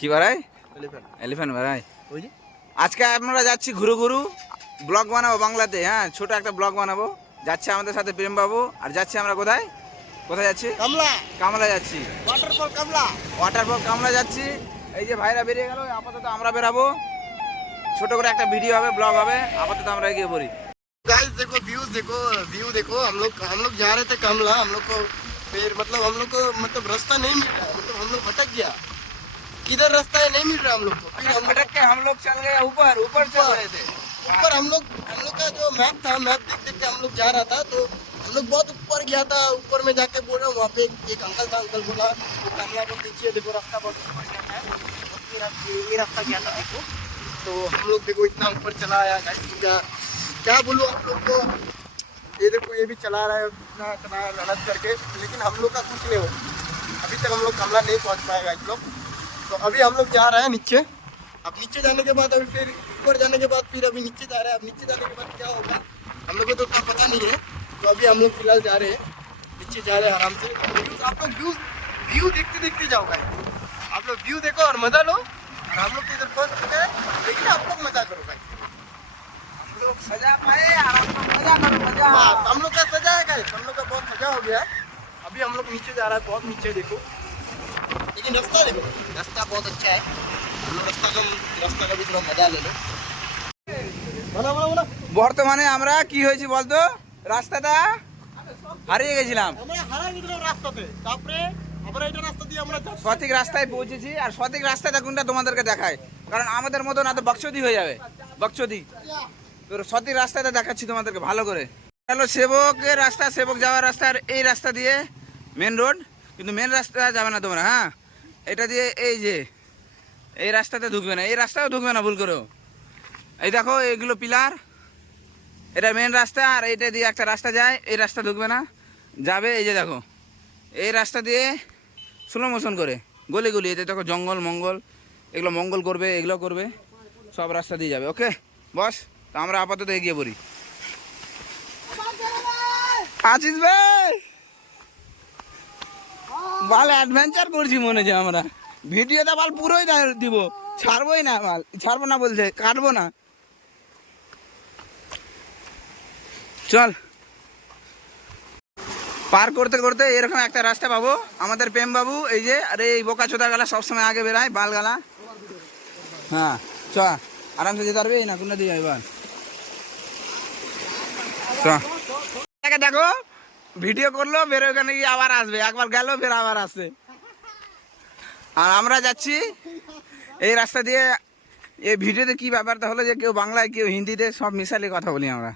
কি বাড়ায়? এলিফ্যান্ট বাড়ায়। আজকে আমরা যাচ্ছি ঘুরু ঘুরু ব্লগ বানাবো বাংলাতে। হ্যাঁ, ছোট একটা ব্লগ বানাবো। যাচ্ছে আমাদের সাথে প্রেম বাবু। আর যাচ্ছি আমরা কোথায় কোথায় যাচ্ছি? কামলা। কামলা যাচ্ছি, ওয়াটারফল কামলা। ওয়াটারফল কামলা যাচ্ছি। এই যে ভাইরা বেরিয়ে গেল, আপাতত আমরা বেরাবো। ছোট করে একটা ভিডিও হবে, ব্লগ হবে। আপাতত আমরা এগিয়ে পড়ি। गाइस देखो व्यू देखो हम लोग जा रहे थे कमला। हम लोग को फिर मतलब हम लोग को मतलब रास्ता नहीं मिल रहा, मतलब हम लोग भटक गया। किधर रास्ता है नहीं मिल रहा हम लोग को। फिर हम लोग चल गए ऊपर ऊपर चल रहे थे। ऊपर हम लोग का जो मैप था, मैप देख देख के हम लोग जा रहा था। तो हम लोग बहुत ऊपर गया था। ऊपर में जाके बोल रहा हूँ, वहाँ पे एक अंकल था। अंकल बोला तो कमला को देखिए, देखो रास्ता बहुत ऊपर जाता है। ये रास्ता गया था देखो। तो हम लोग देखो इतना ऊपर चला आया। क्या बोलूँ आप लोग को, ये देखो ये भी चला रहा है इतना इतना मेहनत करके, लेकिन हम लोग का कुछ नहीं हो। अभी तक हम लोग कमला नहीं पहुंच पाएगा इस लोग। तो अभी हम लोग जा रहे हैं नीचे। अब नीचे जाने के बाद अभी फिर ऊपर जाने के बाद फिर अभी नीचे जा रहे हैं। अब नीचे जाने के बाद क्या होगा हम लोग को तो उतना पता नहीं है। तो अभी हम लोग फिलहाल जा रहे हैं, नीचे जा रहे हैं आराम से। आप लोग व्यू देखते देखते जाओ भाई। आप लोग व्यू देखो और मजा लो। और हम लोग इधर पहुंच चुके हैं, लेकिन आप लोग मजा करो भाई। सजा पाए, मजा करो मजा। हम लोग का सजा है गाइस, हम लोग का बहुत सजा हो गया है। अभी हम लोग नीचे जा रहा है, बहुत नीचे देखो। लेकिन रास्ता देखो, रास्ता बहुत अच्छा है। हम लोग रास्ता का भी थोड़ा मजा ले लो। বর্তমানে আমরা কি হয়েছি বলতো, রাস্তাটা হারিয়ে গেছিলাম। সঠিক রাস্তায় পৌঁছেছি, আর সঠিক রাস্তাটা কোনটা তোমাদেরকে দেখায়, কারণ আমাদের মতো না তো বকচোদি হয়ে যাবে, বকচোদি। তো সঠিক রাস্তাটা দেখাচ্ছি তোমাদেরকে ভালো করে। হলো সেবকের রাস্তা, সেবক যাওয়ার রাস্তা। আর এই রাস্তা দিয়ে মেন রোড, কিন্তু মেন রাস্তা যাবে না তোমরা। হ্যাঁ, এটা দিয়ে এই যে এই রাস্তাতে ঢুকবে না, এই রাস্তাও ঢুকবে না ভুল করেও। এই দেখো এইগুলো পিলার, এটা মেন রাস্তা। আর এইটা দিয়ে একটা রাস্তা যায়, এই রাস্তা ঢুকবে না, যাবে এই যে দেখো এই রাস্তা দিয়ে স্লো মোশন করে গলি গলি। এতে দেখো জঙ্গল মঙ্গল, এগুলো মঙ্গল করবে, এগুলো করবে, সব রাস্তা দিয়ে যাবে। ওকে বস, তো আমরা আপাতত এগিয়ে পড়ি। আছিস ভাই, বাল অ্যাডভেঞ্চার করছি মনে হচ্ছে আমরা। ভিডিওটা বাল পুরোই দিব, ছাড়বোই না, বাল ছাড়বো না বলছে, কাটবো না। চল, পার করতে করতে এরকম একটা রাস্তা পাবো। আমাদের প্রেম বাবু এই যে, আরে এই বোকা চোদা গালা সবসময় আগে বেরায়, বাল গালা। হ্যাঁ চ, আরামসে যেতে পারবি না, কোনটা দিয়ে এবার চ। দেখো ভিডিও করলো, বের ওখানে গিয়ে আবার আসবে, একবার গেল ফের আবার আসছে। আর আমরা যাচ্ছি এই রাস্তা দিয়ে। এই ভিডিওতে কি ব্যাপারটা হলো যে কেউ বাংলায় কেউ হিন্দিতে সব মিশালি কথা বলি আমরা,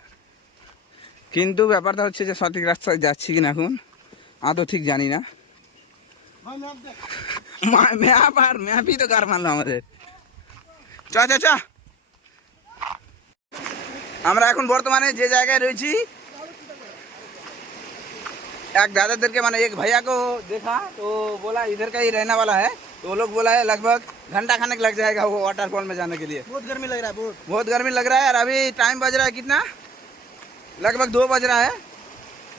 কিন্তু ব্যাপারটা হচ্ছে যে সঠিক রাস্তায় যাচ্ছি কিনা এখন আদৌ ঠিক জানি না। ম্যাপ আর ম্যাপই তো কার মানলো আমাদের। চ চ চ, আমরা এখন বর্তমানে যে জায়গায় রয়েছি, एक दादाधर के माने एक भैया को देखा तो बोला इधर का ही रहने वाला है। तो वो लोग बोला है लगभग घंटा खाने लग जाएगा वो वाटरफॉल में जाने के लिए। बहुत गर्मी लग रहा है, बहुत गर्मी लग रहा है। और अभी टाइम बज रहा है कितना, लगभग 2 बज रहा है।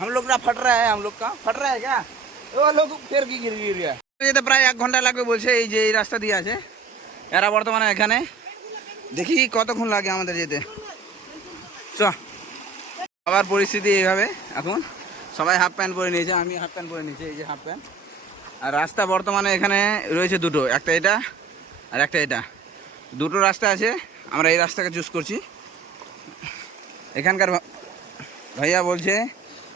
हम लोग का फट रहा है, हम लोग का फट रहा है क्या, वो लोग फिर की गिर गया। ये तो प्राय 1 घंटा লাগবে বলছে। এই যে এই রাস্তা দিয়ে আছে, এরা বর্তমানে এখানে। দেখি কতক্ষণ লাগে আমাদের যেতে। চ, আবার পরিস্থিতি এইভাবে এখন। সবাই হাফ প্যান্ট পরে নিয়েছে, আমি হাফ প্যান্ট পরে নিয়েছি, এই যে হাফ প্যান্ট। আর রাস্তা বর্তমানে এখানে রয়েছে দুটো, একটা এটা আর একটা এটা, দুটো রাস্তা আছে। আমরা এই রাস্তাকে চুজ করছি। এখানকার ভাইয়া বলছে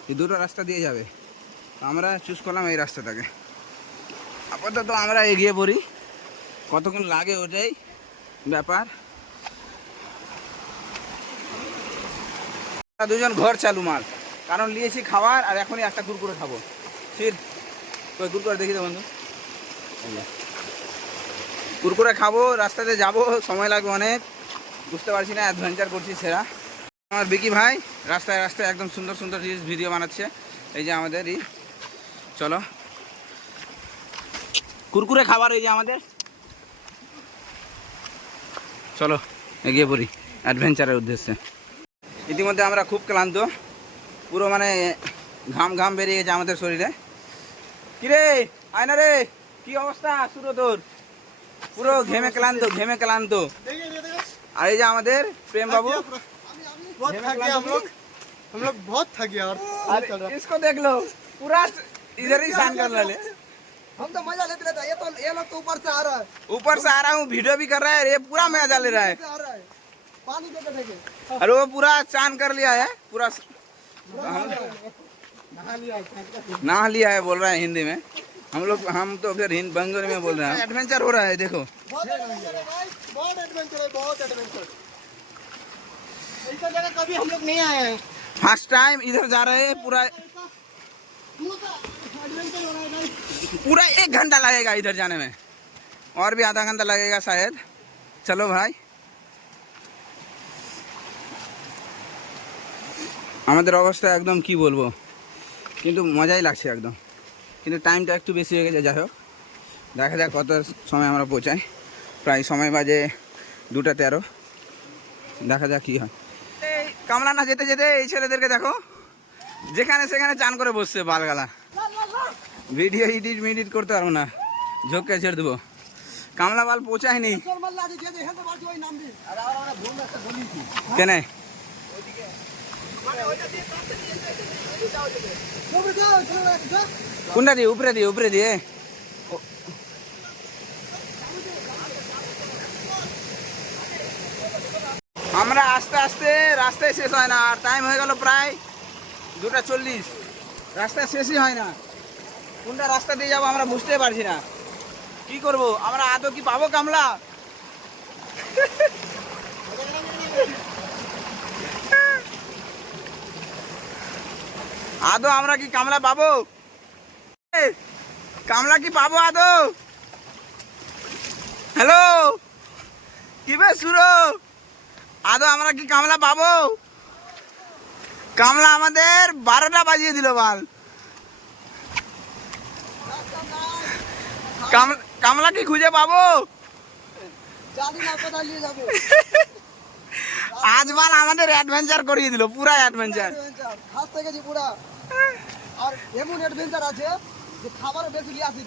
যে দুটো রাস্তা দিয়ে যাবে, আমরা চুজ করলাম এই রাস্তাটাকে। আপাতত আমরা এগিয়ে পড়ি, কতক্ষণ লাগে ওটাই ব্যাপার। দুজন ঘর চালু মাল, কারণ নিয়েছি খাবার, আর এখনই একটা কুরকুরে খাবো। ফির ওই কুরকুরে দেখি তো বন্ধু, কুরকুরে খাবো, রাস্তাতে যাবো, সময় লাগবে অনেক, বুঝতে পারছি না, অ্যাডভেঞ্চার করছি সেরা। আমার বিকি ভাই রাস্তায় রাস্তায় একদম সুন্দর সুন্দর রিলস ভিডিও বানাচ্ছে। এই যে আমাদেরই, চলো কুরকুরে খাবার, এই যে আমাদের, চলো এগিয়ে পড়ি অ্যাডভেঞ্চারের উদ্দেশ্যে। ইতিমধ্যে আমরা খুব ক্লান্ত, পুরো মানে ঘাম ঘাম বেরিয়ে গেছে আমাদের শরীরে। কিরে আয়না রে, কি অবস্থা সুরো তোর? পুরো ঘেমে ক্লান্ত, ঘেমে ক্লান্ত। देखिए ये देखो আর এই যে আমাদের প্রেম বাবু, बहुत थक गए हम लोग बहुत थक गए और আর इसको देख लो पूरा इधर ही शान कर ले। हम तो मजा लेते रहते हैं ये लोग तो ऊपर से आ रहा है ऊपर से आ रहा हूँ, वीडियो भी कर रहा है, ये पूरा मजा ले रहा है। आ रहा है पानी दे बैठेंगे और वो पूरा चांद कर लिया है पूरा, नहा लिया है बोल रहा है हिंदी में। हम तो फिर हिंदी बंगाली में बोल रहे हैं। एडवेंचर हो रहा है देखो, बहुत एडवेंचर है भाई, बहुत एडवेंचर है, बहुत एडवेंचर। ऐसा जगह कभी हम लोग नहीं आए हैं। फर्स्ट टाइम इधर जा रहे हैं। पूरा एडवेंचर हो रहा है भाई। पूरा 1 घंटा लगेगा इधर जाने में, और भी आधा घंटा लगेगा शायद। चलो भाई, আমাদের অবস্থা একদম কি বলবো, কিন্তু মজাই লাগছে একদম। কিন্তু টাইমটা একটু বেশি হয়ে গেছে। যাই হোক, দেখা যাক কত সময় আমরা পৌঁছাই। প্রায় সময় বাজে 2:13। দেখা যাক কী হয়। এই কামরানা যেতে যেতে এই ছেলেদেরকে দেখো, যেখানে সেখানে চান করে বসছে বালগালা। ভিডিও এডিট করতে পারবো না, ঝোঁককে ছেড়ে দেবো। কামলা বাল পৌঁছায়নি কেনে? কোনটা দিয়ে? উপরে দিয়ে, উপরে দিয়ে। আমরা আস্তে আস্তে, রাস্তায় শেষ হয় না, আর টাইম হয়ে গেল প্রায় 2:40। রাস্তায় শেষই হয় না। কোনটা রাস্তা দিয়ে যাবো আমরা বুঝতেই পারছি না। কি করব আমরা? আদৌ কি পাবো কামলা? আদৌ আমরা কি কামলা পাবো? কামলা কি পাবো আদৌ? হ্যালো, কি বে সুরো, আদৌ আমরা কি কামলা পাবো? কামলা আমাদের 12টা বাজিয়ে দিল বাল। কামলা কি খুঁজে পাবো? আজ বাল আমাদের অ্যাডভেঞ্চার করিয়ে দিল, পুরা অ্যাডভেঞ্চার। আর এমন অ্যাডভেঞ্চার আছে যে খাবারও বেশি নিয়ে আসি,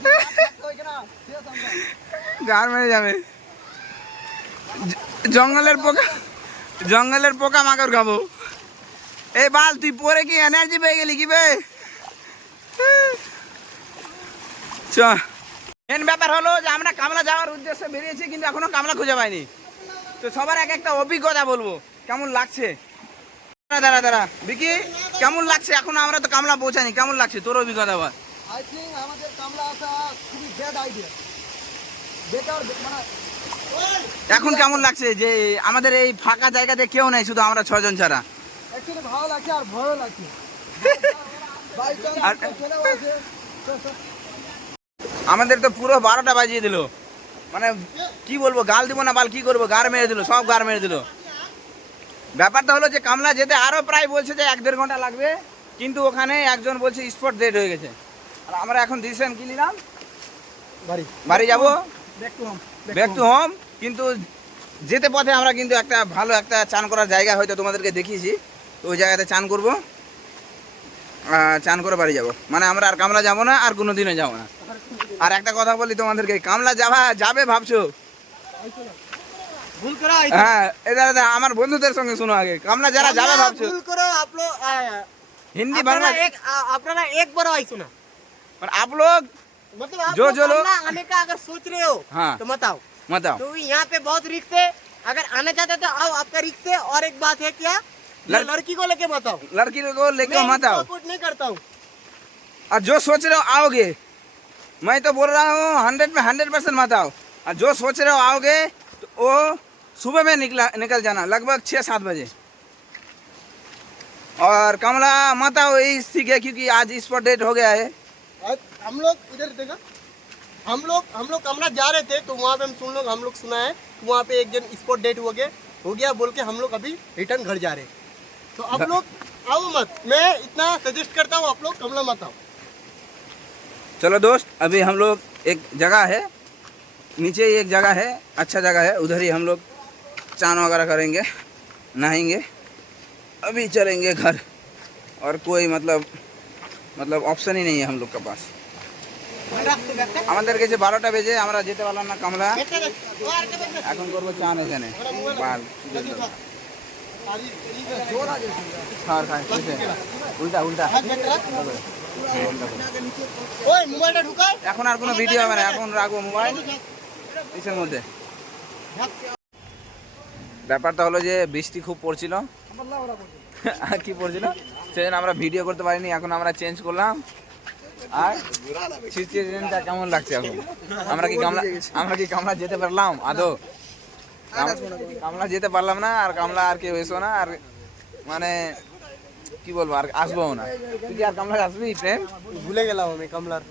গার মেরে যাবে। জঙ্গলের পোকা মাকড় খাবো। এই বাল তুই পরে কি এনার্জি পেয়ে গেলি কি বে? চ, মেন ব্যাপার হলো যে আমরা কামলা যাওয়ার উদ্দেশ্যে বেরিয়েছি, কিন্তু এখনো কামলা খুঁজে পাইনি। তো সবার এক একটা অভিজ্ঞতা বলবো, কেমন লাগছে। দাঁড়া বিকি, কেমন লাগছে? এখনো আমরা তো কামলা পৌঁছাইনি, কেমন লাগছে তোর অভিজ্ঞতা বল। আই থিঙ্ক আমাদের কামলা আসা খুবই ব্যাড আইডিয়া, বেকার মানে। এখন কেমন লাগছে যে আমাদের এই ফাঁকা জায়গাতে কেউ নেই, শুধু আমরা 6 জন ছাড়া? অ্যাকচুয়ালি ভালো লাগছে আর ভয়ও লাগছে। আমাদের তো পুরো 12টা বাজিয়ে দিল, মানে কি বলবো, গাল দিব না বাল, কি করবো, গার মেরে দিল, সব গার মেরে দিল। ব্যাপারটা হলো যে কামলা যেতে আরো প্রায় বলছে যে 1-1.5 ঘন্টা লাগবে, কিন্তু ওখানে একজন বলছে স্পট ডেট হয়ে গেছে। আর আমরা এখন ডিসিশন কি নিলাম, বাড়ি যাবো, ব্যাক টু হোম। কিন্তু যেতে পথে আমরা কিন্তু একটা ভালো একটা চান করার জায়গা হয়তো তোমাদেরকে দেখিয়েছি, তো ওই জায়গাতে চান করব, চান করে বাড়ি যাব। মানে আমরা আর কামলা যাবো না, আর কোনো দিনে যাবো না। আর একটা কথা বলি তোমাদেরকে, কামলা যাবে ভাবছো? ভুল করো। হ্যাঁ, দাদা আমার বন্ধুদের সঙ্গে শোনো আগে, কামলা যারা যাবে ভাবছো, ভুল করো। आप लोग हिंदी बांग्ला अपना एक बार आई सुना, और आप लोग मतलब आप जो लोग आने का अगर सोच रहे हो, हाँ, तो मत आओ। बताओ। तो यहाँ पे बहुत रिस्क है, अगर आना चाहते हो तो आओ, आपका रिस्क है। और एक बात है क्या, लड़की को लेके मत आओ, लड़की को लेके मत आओ। सपोर्ट नहीं करता हूँ। और जो सोच रहे हो आओगे, मैं तो बोल रहा हूँ 100% मत आओ। और जो सोच रहे हो आओगे तो वो सुबह में निकल जाना, लगभग 6-7 बजे। और कमला मत आओ सीखे, क्योंकि आज स्पॉट डेट हो गया है। हम लोग इधर देखा, हम लोग कमरा जा रहे थे, तो वहाँ पे हम लोग सुना है कि वहाँ पे एक जन स्पॉट डेट हो गया बोल के हम लोग अभी रिटर्न घर जा रहे हैं। तो आप लोग आओ मत, मैं इतना सजेस्ट करता हूँ, आप लोग कमला मत आओ। चलो दोस्त, अभी हम लोग एक जगह है, नीचे ही एक जगह है, अच्छा जगह है, उधर ही हम लोग चान वगैरह करेंगे, नहाएंगे, अभी चलेंगे घर। और कोई मतलब ऑप्शन ही नहीं है हम लोग के पास। আমাদের কাছে 12টা বেজে আমরা যেতে পারলাম না কামলা। এখন করবো চান এখানে বাল খাওয়ার খায় উল্টা উল্টা। ওই মোবাইলটা ঢুকাও। এখন আর কোনো ভিডিও হবে না, এখন রাখবো মোবাইল ইসের মধ্যে। ব্যাপারটা হলো যে বৃষ্টি খুব পড়ছিল, আর কি পড়ছিল সেজন্য আমরা ভিডিও করতে পারিনি। এখন আমরা চেঞ্জ করলাম। আর সিচুয়েশনটা কেমন লাগছে এখন? আমরা কি কামলা যেতে পারলাম আদৌ? কামলা যেতে পারলাম না, আর কামলা আর কেউ এসো না, আর মানে কি বলবো, আর আসবো না। তুই কি আর কামলা আসবি প্রেম? ভুলে গেলাম আমি কামলার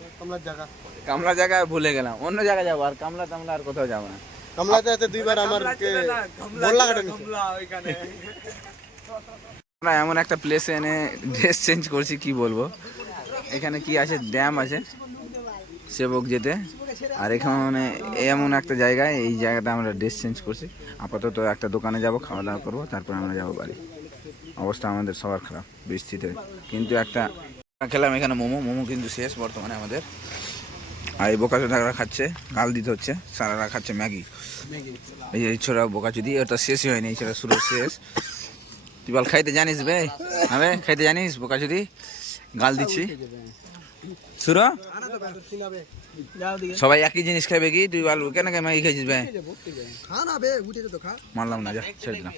জায়গা। কামলা জায়গায় ভুলে গেলাম, অন্য জায়গায় যাবো। আর কামলা টামলা আর কোথাও যাবো না। কামলাতে আছে দুইবার আমার বললা কাটে আমরা এমন একটা প্লেসে এনে ড্রেস চেঞ্জ করছি, কি বলবো। এখানে কি আছে, ড্যাম আছে সেবক যেতে। আর এখানে এমন একটা জায়গায়, এই জায়গাটা আমরা ড্রেস চেঞ্জ করছি। আপাতত একটা দোকানে যাব, খাওয়া দাওয়া করবো, তারপর আমরা যাবো বাড়ি। অবস্থা আমাদের সবার খারাপ বৃষ্টিতে। কিন্তু একটা খেলাম এখানে মোমো কিন্তু শেষ বর্তমানে আমাদের। আর এই বোকাচোদারা খাচ্ছে, গাল দিতে হচ্ছে। সারারা খাচ্ছে ম্যাগি। এই ছোড়া বোকাচুদি, ওটা শেষই হয়নি, এই ছোড়া শুরু শেষ। তুই বল খাইতে জানিস বে? হ্যাঁ খাইতে জানিস? বোকাচুদি গাল দিচ্ছি। সুরো সবাই একই জিনিস খাইবে কি? তুই বল কেন ম্যাগি খাইছিস বে? মারলাম না, যা ছেড়ে দিলাম।